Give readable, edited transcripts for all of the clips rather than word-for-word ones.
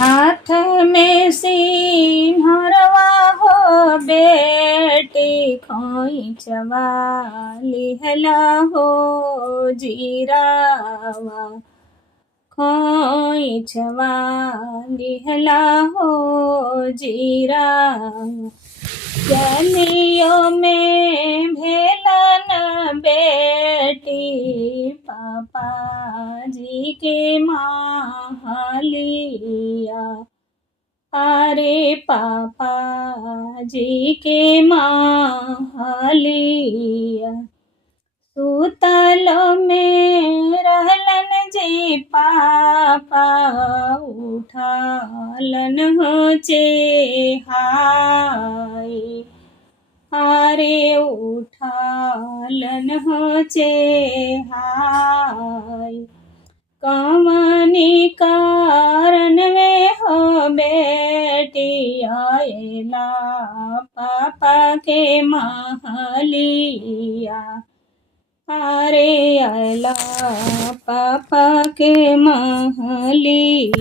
हाथ में सिंहरवा हो बेटी खोइचवा लिहला हो जीरावा खोइचवा लिहला हो जीरावा गलियों में भेलन बेटी पापा जी के महलिया अरे पापा जी के महलिया सुतलो में रहलन जी पापा उठालन हो चेहाई अरे उठालन हो चेहाई कमनी कारण में हो बेटी आएला पापा के महलिया अरे आएला पापा के महलिया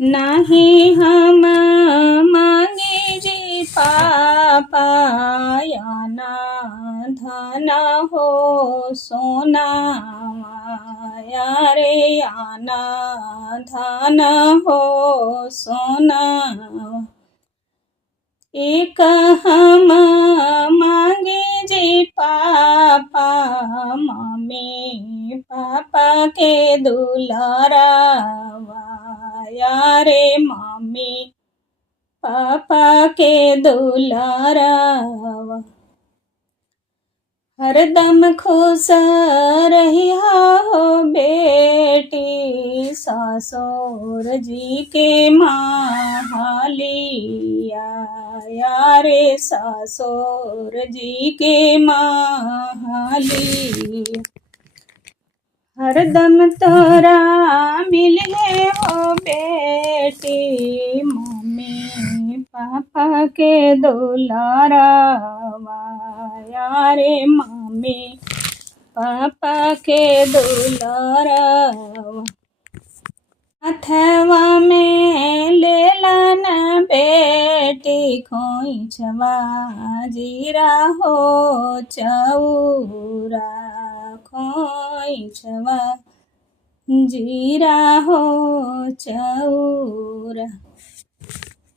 नहीं हम मांगे जी पापा याना धन हो सोना यारे आना धन हो सोना एक हम मांगे जी पापा मम्मी पापा के दुलारावा यारे मम्मी पापा के दुलारावा हरदम खुश रहिया हो बेटी ससुर जी के महलिया यारे ससुर जी के महलिया हरदम तोरा मिले हो बेटी मम्मी पापा के दुलारावा यारे मम्मी पापा के दुलारावा अथवा में लेलन बेटी खोइचवा जीरा हो चौरा खोइचवा जीरा हो चौरा।